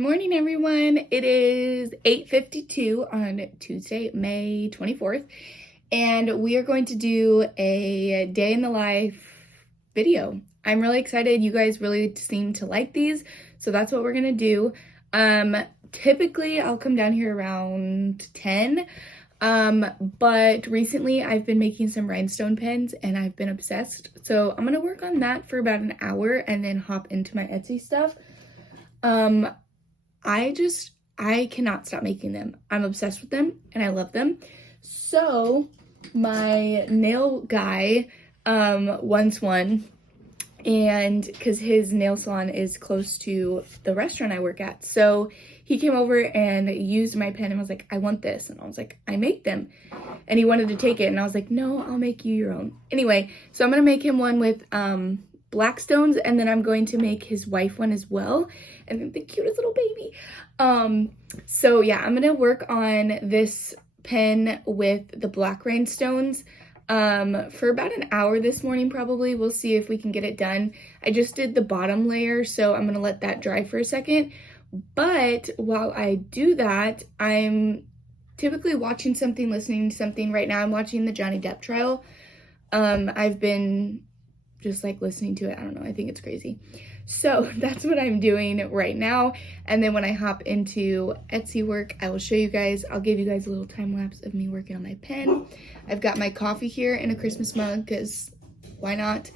morning, everyone. It is 8:52 on Tuesday, May 24th, and we are going to do a day in the life video. I'm really excited. You guys really seem to like these, so that's what we're gonna do. Typically I'll come down here around 10, but recently I've been making some rhinestone pens and I've been obsessed. So I'm gonna work on that for about an hour and then hop into my Etsy stuff. I cannot stop making them. I'm obsessed with them and I love them. So my nail guy wants one, and because his nail salon is close to the restaurant I work at, so he came over and used my pen and was like, I want this. And I was like, I make them. And he wanted to take it and I was like, no, I'll make you your own. Anyway, so I'm gonna make him one with black stones, and then I'm going to make his wife one as well, and then the cutest little baby. So yeah, I'm gonna work on this pen with the black rhinestones for about an hour this morning probably. We'll see if we can get it done. I just did the bottom layer, so I'm gonna let that dry for a second. But while I do that, I'm typically watching something, listening to something. Right now I'm watching the Johnny Depp trial. I've been just like listening to it. I don't know, I think it's crazy. So that's what I'm doing right now. And then when I hop into Etsy work, I will show you guys. I'll give you guys a little time lapse of me working on my pen. I've got my coffee here in a Christmas mug, because why not?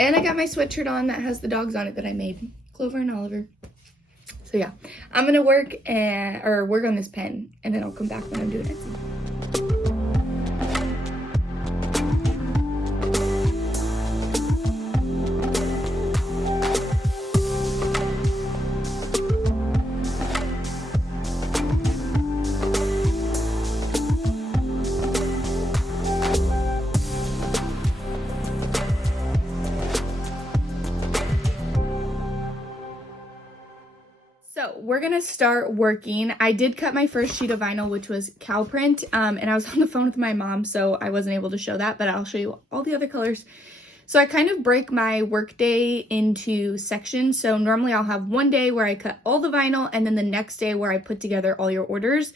And I got my sweatshirt on that has the dogs on it that I made, Clover and Oliver. So yeah, I'm gonna work on this pen, and then I'll come back when I'm doing Etsy. So we're gonna start working. I did cut my first sheet of vinyl, which was cow print, and I was on the phone with my mom, so I wasn't able to show that, but I'll show you all the other colors. So I kind of break my work day into sections. So normally I'll have one day where I cut all the vinyl, and then the next day where I put together all your orders.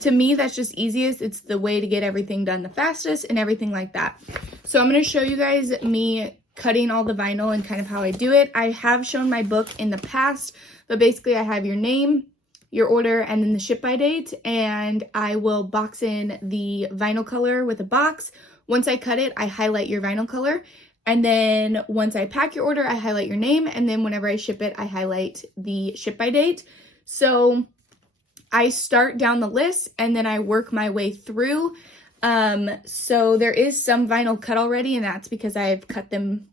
To me, that's just easiest. It's the way to get everything done the fastest and everything like that. So I'm gonna show you guys me cutting all the vinyl and kind of how I do it. I have shown my book in the past, but basically I have your name, your order, and then the ship by date, and I will box in the vinyl color with a box. Once I cut it, I highlight your vinyl color, and then once I pack your order, I highlight your name, and then whenever I ship it, I highlight the ship by date. So I start down the list and then I work my way through. So there is some vinyl cut already, and that's because I've cut them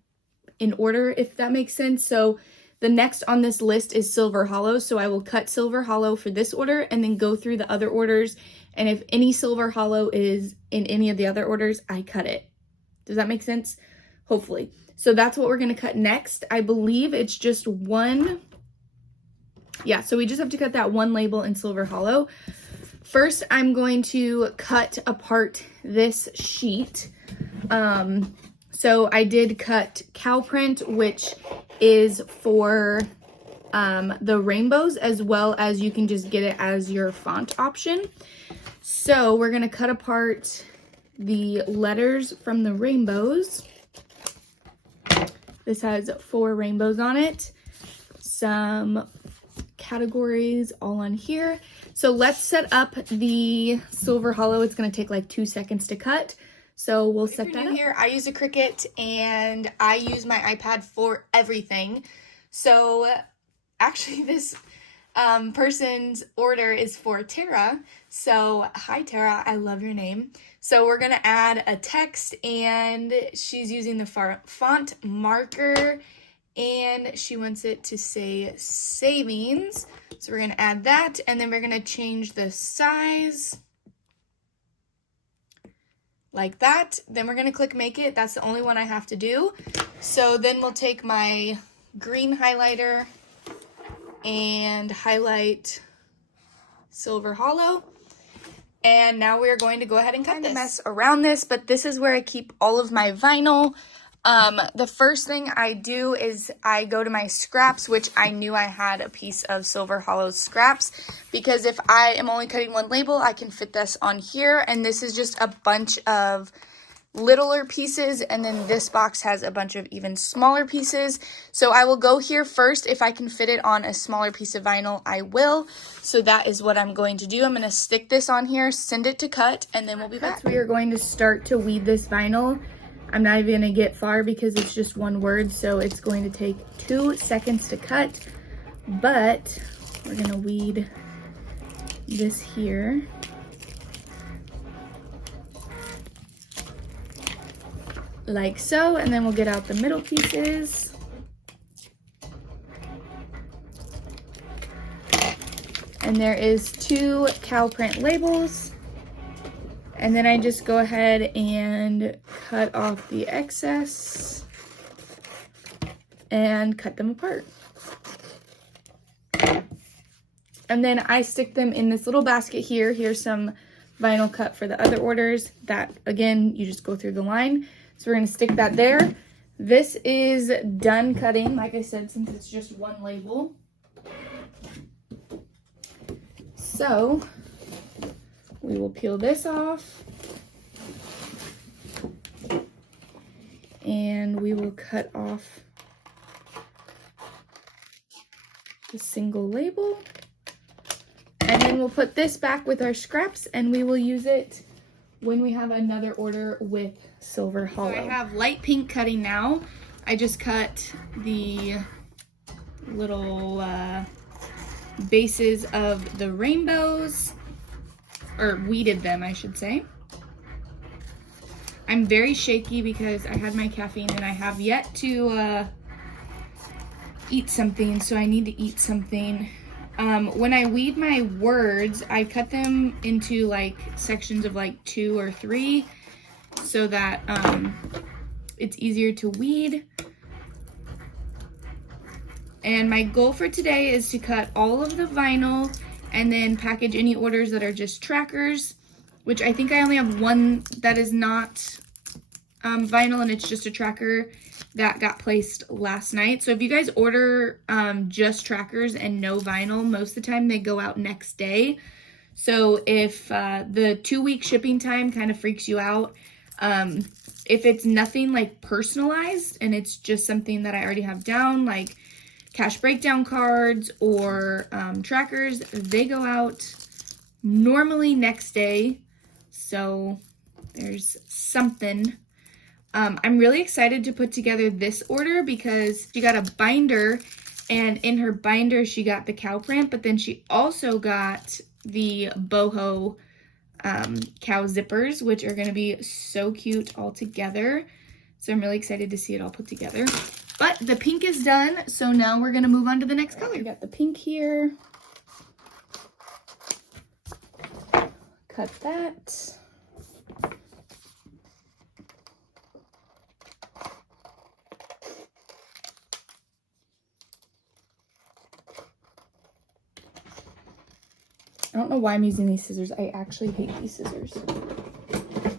in order, if that makes sense. So the next on this list is Silver Hollow. So I will cut Silver Hollow for this order and then go through the other orders. And if any Silver Hollow is in any of the other orders, I cut it. Does that make sense? Hopefully. So that's what we're going to cut next. I believe it's just one. Yeah, so we just have to cut that one label in Silver Hollow. First, I'm going to cut apart this sheet. So I did cut cow print, which is for the rainbows, as well as you can just get it as your font option. So we're gonna cut apart the letters from the rainbows. This has 4 rainbows on it. Some categories all on here. So let's set up the Silver Hollow. It's gonna take like 2 seconds to cut. So we'll set that up. Here, I use a Cricut and I use my iPad for everything. So actually this person's order is for Tara. So hi Tara, I love your name. So we're gonna add a text, and she's using the font marker, and she wants it to say savings. So we're gonna add that, and then we're gonna change the size like that. Then we're gonna click make it. That's the only one I have to do. So then we'll take my green highlighter and highlight Silver Hollow. And now we're going to go ahead and cut this. Mess around this, but this is where I keep all of my vinyl. The first thing I do is I go to my scraps, which I knew I had a piece of Silver Hollow scraps, because if I am only cutting one label, I can fit this on here, and this is just a bunch of littler pieces, and then this box has a bunch of even smaller pieces. So I will go here first. If I can fit it on a smaller piece of vinyl, I will. So that is what I'm going to do. I'm going to stick this on here, send it to cut, and then we'll be back. We are going to start to weed this vinyl. I'm not even going to get far because it's just one word, so it's going to take 2 seconds to cut, but we're going to weed this here. Like so, and then we'll get out the middle pieces. And there is 2 cow print labels. And then I just go ahead and cut off the excess and cut them apart. And then I stick them in this little basket here. Here's some vinyl cut for the other orders that, again, you just go through the line. So we're going to stick that there. This is done cutting, like I said, since it's just one label. So we will peel this off. And we will cut off the single label. And then we'll put this back with our scraps, and we will use it when we have another order with Silver Hollow. So I have light pink cutting now. I just cut the little bases of the rainbows, or weeded them, I should say. I'm very shaky because I had my caffeine and I have yet to eat something, so I need to eat something. When I weed my words, I cut them into like sections of like 2 or 3 so that it's easier to weed. And my goal for today is to cut all of the vinyl and then package any orders that are just trackers, which I think I only have one that is not vinyl, and it's just a tracker that got placed last night. So if you guys order just trackers and no vinyl, most of the time they go out next day. So if the 2-week shipping time kind of freaks you out, if it's nothing like personalized and it's just something that I already have down, like cash breakdown cards or trackers, they go out normally next day. So there's something. I'm really excited to put together this order because she got a binder, and in her binder she got the cow print, but then she also got the boho cow zippers, which are going to be so cute all together. So I'm really excited to see it all put together. But the pink is done, so now we're going to move on to the next color. We got the pink here. Cut that. I don't know why I'm using these scissors. I actually hate these scissors.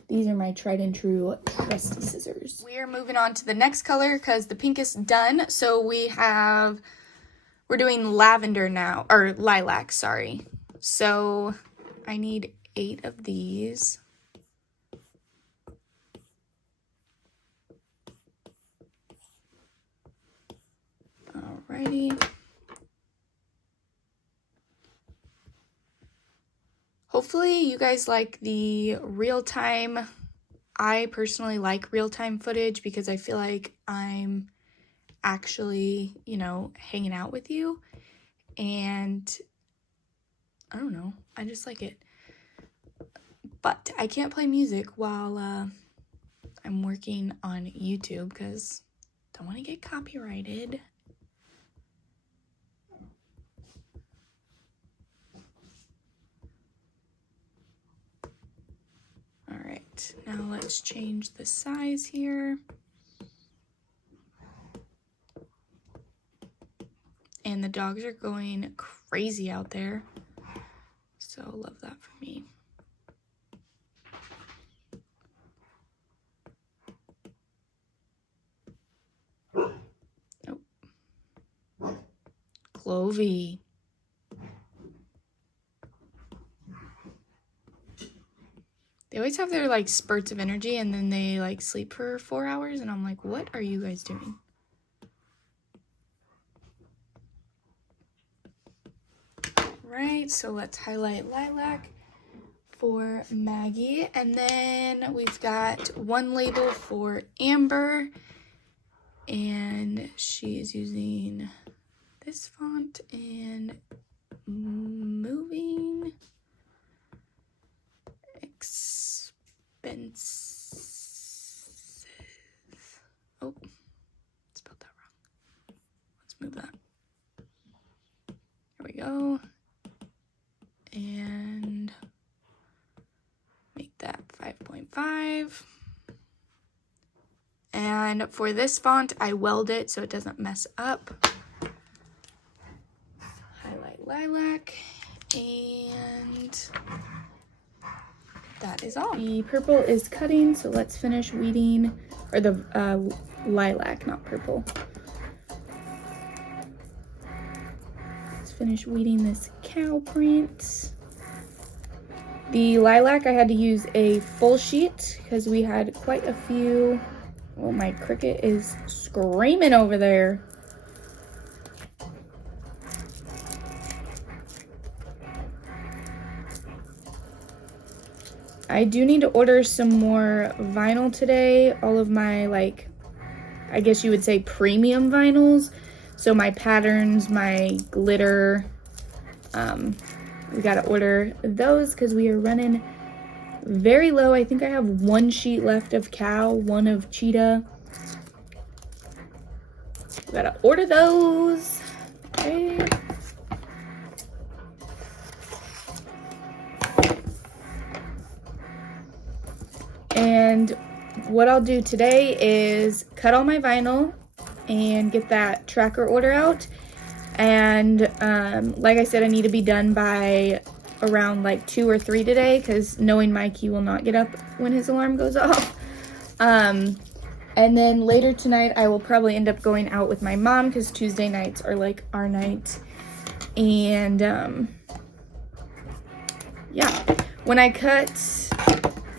These are my tried and true trusty scissors. We are moving on to the next color because the pink is done. So we're doing lavender now, or lilac, sorry. So I need 8 of these. Alrighty. Hopefully you guys like the real-time. I personally like real-time footage because I feel like I'm actually, you know, hanging out with you. And I don't know, I just like it. But I can't play music while I'm working on YouTube because I don't want to get copyrighted. Alright, now let's change the size here. And the dogs are going crazy out there. So love that for me. Clovey. They always have their like spurts of energy and then they like sleep for 4 hours and I'm like, what are you guys doing? Right, so let's highlight lilac for Maggie, and then we've got one label for Amber, and she is using this font and moving expenses. Oh, spelled that wrong. Let's move that. There we go. And make that 5.5. And for this font, I weld it so it doesn't mess up. Highlight lilac, and that is all. The purple is cutting, so let's finish weeding, or the lilac, not purple. Let's finish weeding this cow print. The lilac, I had to use a full sheet because we had quite a few. Oh, my cricket is screaming over there. I do need to order some more vinyl today. All of my, like, I guess you would say premium vinyls. So my patterns, my glitter, we gotta order those because we are running very low. I think I have one sheet left of cow, one of cheetah. We gotta order those. Okay. And what I'll do today is cut all my vinyl and get that tracker order out. And like I said, I need to be done by around like 2 or 3 today because knowing Mike, he will not get up when his alarm goes off. And then later tonight, I will probably end up going out with my mom because Tuesday nights are like our night. And yeah, when I cut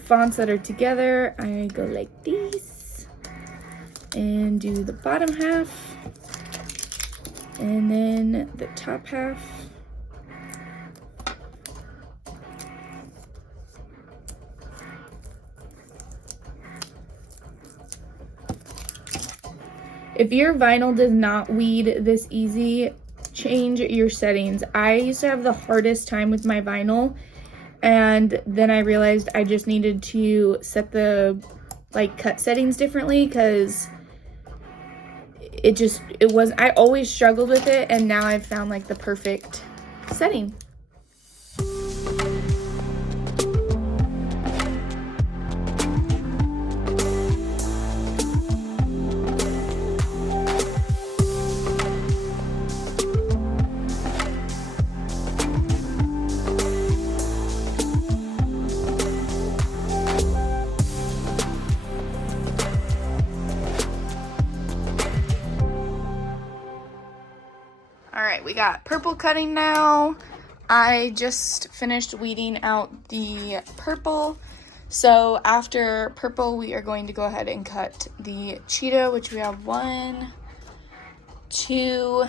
fonts that are together, I go like this and do the bottom half. And then the top half. If your vinyl does not weed this easy, change your settings. I used to have the hardest time with my vinyl, and then I realized I just needed to set the like cut settings differently because I always struggled with it, and now I've found like the perfect setting. We got purple cutting now. I just finished weeding out the purple. So after purple, we are going to go ahead and cut the cheetah, which we have 1, 2,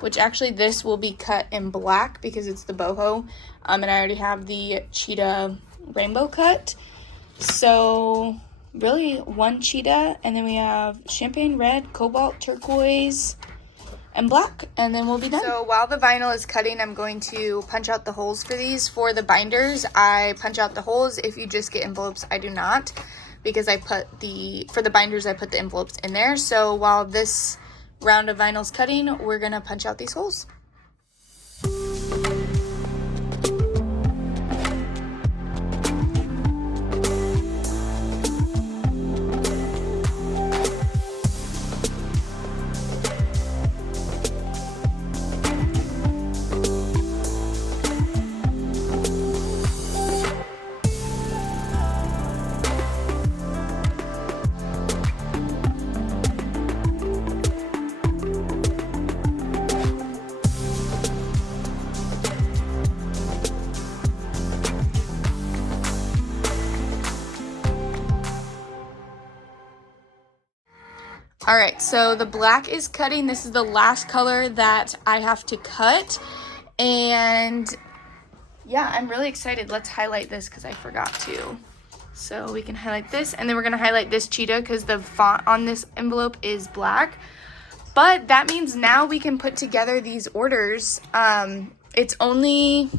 which actually this will be cut in black because it's the boho. And I already have the cheetah rainbow cut. So really 1 cheetah, and then we have champagne red, cobalt turquoise, and black, and then we'll be done. So while the vinyl is cutting, I'm going to punch out the holes for these. For the binders, I punch out the holes. If you just get envelopes, I do not, because for the binders, I put the envelopes in there. So while this round of vinyl is cutting, we're gonna punch out these holes. All right, so the black is cutting. This is the last color that I have to cut. And yeah, I'm really excited. Let's highlight this because I forgot to. So we can highlight this, and then we're gonna highlight this cheetah because the font on this envelope is black. But that means now we can put together these orders. It's only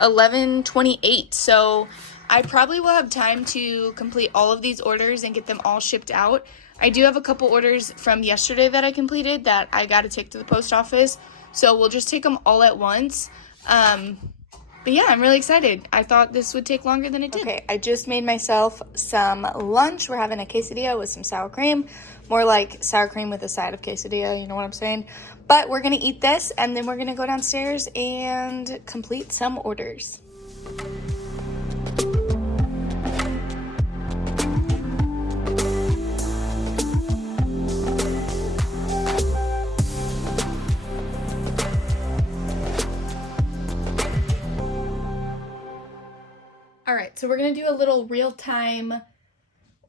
11:28, so I probably will have time to complete all of these orders and get them all shipped out. I do have a couple orders from yesterday that I completed that I got to take to the post office, so we'll just take them all at once. But yeah, I'm really excited. I thought this would take longer than it did. Okay, I just made myself some lunch. We're having a quesadilla with some sour cream. More like sour cream with a side of quesadilla, you know what I'm saying? But we're gonna eat this, and then we're gonna go downstairs and complete some orders. All right, so we're gonna do a little real-time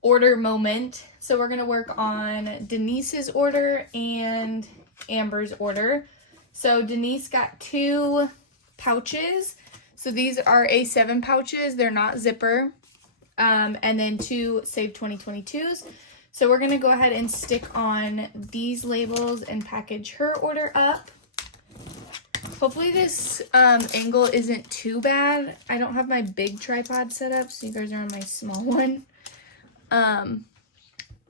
order moment. So we're gonna work on Denise's order and Amber's order. So Denise got 2 pouches. So these are A7 pouches, they're not zipper. And then 2 Save 2022s. So we're gonna go ahead and stick on these labels and package her order up. Hopefully this angle isn't too bad. I don't have my big tripod set up, so you guys are on my small one.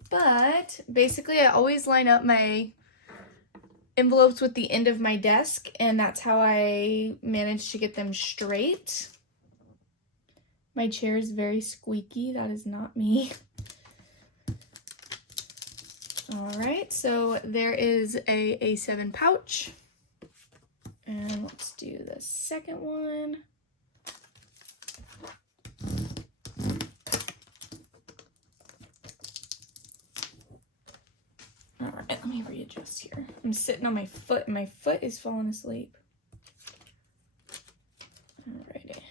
But basically I always line up my envelopes with the end of my desk, and that's how I manage to get them straight. My chair is very squeaky. That is not me. All right, so there is a A7 pouch. And let's do the second one. All right, let me readjust here. I'm sitting on my foot and my foot is falling asleep. Alrighty.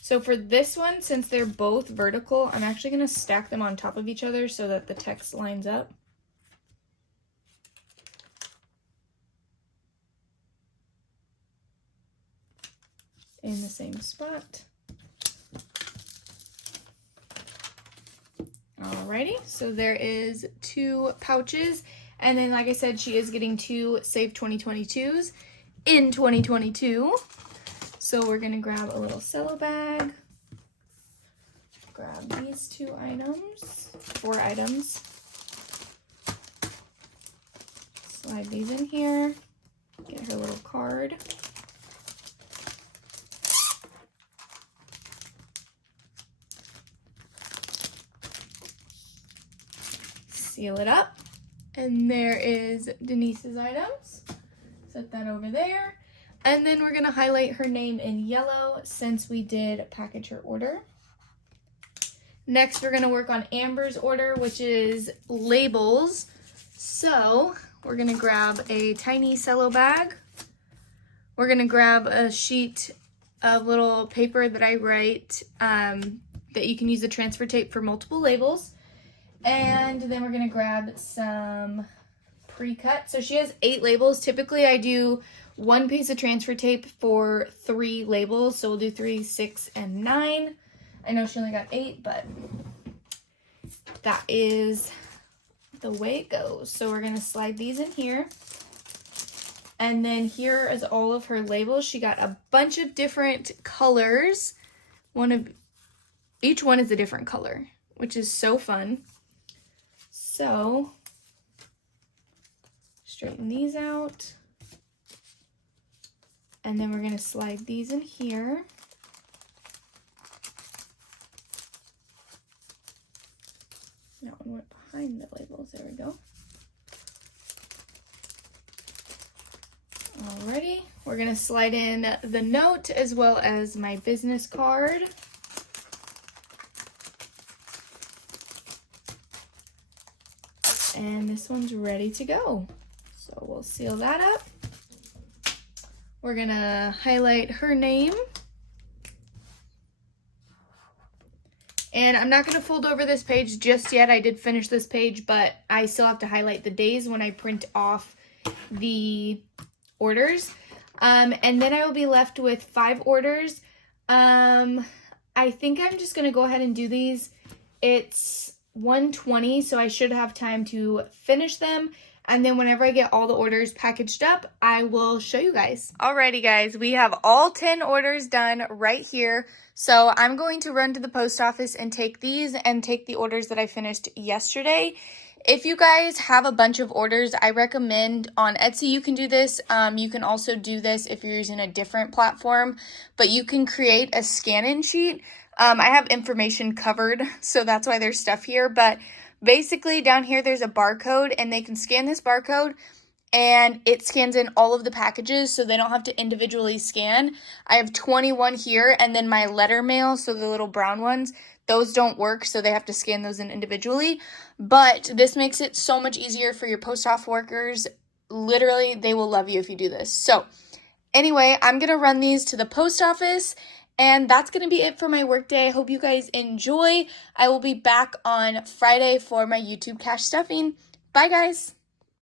So for this one, since they're both vertical, I'm actually gonna stack them on top of each other so that the text lines up. In the same spot. Alrighty, so there is 2 pouches, and then like I said, she is getting 2 Save 2022s in 2022. So we're gonna grab a little cello bag, grab these 2 items, 4 items, slide these in here, get her little card. Seal it up, and there is Denise's items. Set that over there, and then we're gonna highlight her name in yellow since we did package her order. Next, we're gonna work on Amber's order, which is labels. So we're gonna grab a tiny cello bag. We're gonna grab a sheet of little paper that I write that you can use the transfer tape for multiple labels. And then we're gonna grab some pre-cut. So she has 8 labels. Typically I do 1 piece of transfer tape for 3 labels. So we'll do 3, 6, and 9. I know she only got 8, but that is the way it goes. So we're gonna slide these in here. And then here is all of her labels. She got a bunch of different colors. Each one is a different color, which is so fun. So, straighten these out, and then we're going to slide these in here. That one went behind the labels, there we go. Alrighty, we're going to slide in the note as well as my business card. And this one's ready to go. So we'll seal that up. We're gonna highlight her name. And I'm not going to fold over this page just yet. I did finish this page, but I still have to highlight the days when I print off the orders. And then I will be left with 5 orders. I think I'm just going to go ahead and do these. It's 1:20, so I should have time to finish them. And then whenever I get all the orders packaged up, I will show you guys. Alrighty guys, we have all 10 orders done right here. So I'm going to run to the post office and take these and take the orders that I finished yesterday. If you guys have a bunch of orders, I recommend on Etsy you can do this. You can also do this if you're using a different platform, but you can create a scan-in sheet. I have information covered, so that's why there's stuff here, but basically down here there's a barcode and they can scan this barcode and it scans in all of the packages so they don't have to individually scan. I have 21 here, and then my letter mail, so the little brown ones, those don't work, so they have to scan those in individually. But this makes it so much easier for your post office workers. Literally, they will love you if you do this. So anyway, I'm going to run these to the post office. And that's going to be it for my workday. I hope you guys enjoy. I will be back on Friday for my YouTube cash stuffing. Bye, guys.